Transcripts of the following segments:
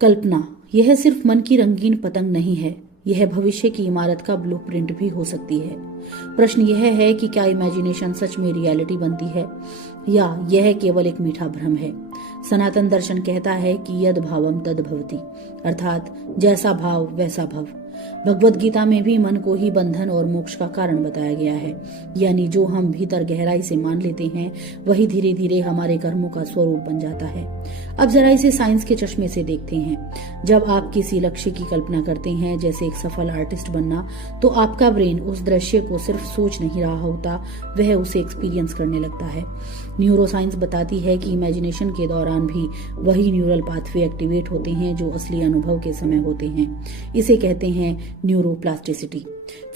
कल्पना यह सिर्फ मन की रंगीन पतंग नहीं है, यह भविष्य की इमारत का ब्लूप्रिंट भी हो सकती है। प्रश्न यह है कि क्या इमेजिनेशन सच में रियलिटी बनती है या यह केवल एक मीठा भ्रम है। सनातन दर्शन कहता है कि यद भावम तद भवति, अर्थात जैसा भाव वैसा भव। भगवद गीता में भी मन को ही बंधन और मोक्ष का कारण बताया गया है, यानी जो हम भीतर गहराई से मान लेते हैं वही धीरे धीरे हमारे कर्मों का स्वरूप बन जाता है। अब जरा इसे साइंस के चश्मे से देखते हैं। जब आप किसी लक्ष्य की कल्पना करते हैं, जैसे एक सफल आर्टिस्ट बनना, तो आपका ब्रेन उस दृश्य को सिर्फ सोच नहीं रहा होता, वह उसे एक्सपीरियंस करने लगता है। न्यूरोसाइंस बताती है कि इमेजिनेशन के दौरान भी वही न्यूरल पाथवे एक्टिवेट होते हैं जो असली अनुभव के समय होते हैं। इसे कहते हैं न्यूरोप्लास्टिसिटी।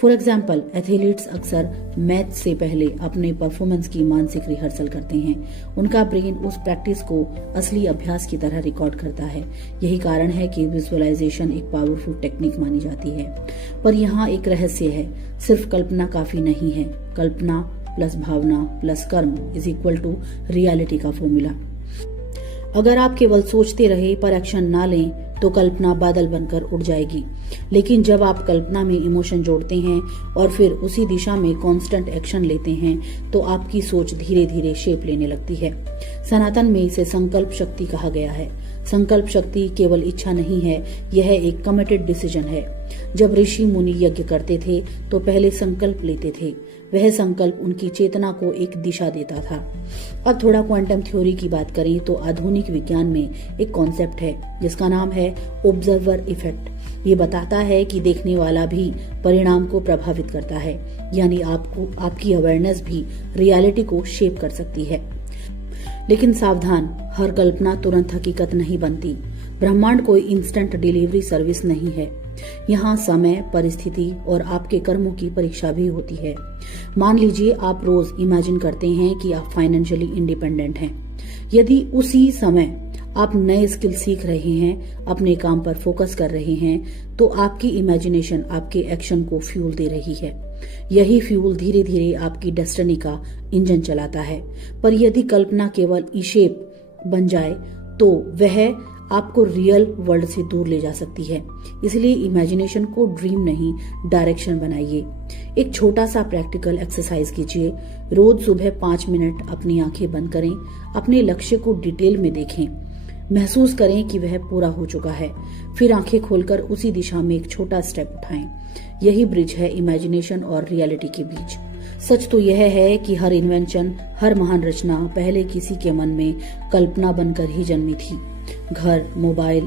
फॉर एग्जाम्पल, एथलीट्स अक्सर मैच से पहले अपने परफॉर्मेंस की मानसिक रिहर्सल करते हैं। उनका ब्रेन उस प्रैक्टिस को असली अभ्यास की तरह रिकॉर्ड करता है। यही कारण है कि विजुअलाइजेशन एक पावरफुल टेक्निक मानी जाती है। पर यहाँ एक रहस्य है, सिर्फ कल्पना काफी नहीं है। कल्पना प्लस भावना प्लस कर्म इज इक्वल टू रियलिटी का फॉर्मूला। अगर आप केवल सोचते रहे पर एक्शन ना लें तो कल्पना बादल बनकर उड़ जाएगी। लेकिन जब आप कल्पना में इमोशन जोड़ते हैं और फिर उसी दिशा में कांस्टेंट एक्शन लेते हैं तो आपकी सोच धीरे धीरे शेप लेने लगती है। सनातन में इसे संकल्प शक्ति कहा गया है। संकल्प शक्ति केवल इच्छा नहीं है, यह एक कमिटेड डिसीजन है। जब ऋषि मुनि यज्ञ करते थे तो पहले संकल्प लेते थे। वह संकल्प उनकी चेतना को एक दिशा देता था। अब थोड़ा क्वांटम थ्योरी की बात करें तो आधुनिक विज्ञान में एक कॉन्सेप्ट है जिसका नाम है ऑब्जर्वर इफेक्ट। ये बताता है कि देखने वाला भी परिणाम को प्रभावित करता है, यानी आपकी अवेयरनेस भी रियलिटी को शेप कर सकती है। लेकिन सावधान, हर कल्पना तुरंत हकीकत नहीं बनती। ब्रह्मांड कोई इंस्टेंट डिलीवरी सर्विस नहीं है। यहाँ समय, परिस्थिति और आपके कर्मों की परीक्षा भी होती है। मान लीजिए आप रोज इमेजिन करते हैं कि आप फाइनेंशियली इंडिपेंडेंट हैं। यदि उसी समय आप नए स्किल सीख रहे हैं, अपने काम पर फोकस कर रहे हैं, तो आपकी इमेजिनेशन आपके एक्शन को फ्यूल दे रही है। यही फ्यूल धीरे धीरे आपकी डेस्टिनी का इंजन चलाता है। पर यदि कल्पना केवल ई-शेप बन जाए तो वह आपको रियल वर्ल्ड से दूर ले जा सकती है। इसलिए इमेजिनेशन को ड्रीम नहीं, डायरेक्शन बनाइए। एक छोटा सा प्रैक्टिकल एक्सरसाइज कीजिए। रोज सुबह 5 मिनट अपनी आंखें बंद करें, अपने लक्ष्य को डिटेल में देखें, महसूस करें कि वह पूरा हो चुका है। फिर आंखें खोलकर उसी दिशा में एक छोटा स्टेप उठाएं। यही ब्रिज है इमेजिनेशन और रियलिटी के बीच। सच तो यह है कि हर इन्वेंशन, हर महान रचना पहले किसी के मन में कल्पना बनकर ही जन्मी थी। घर, मोबाइल,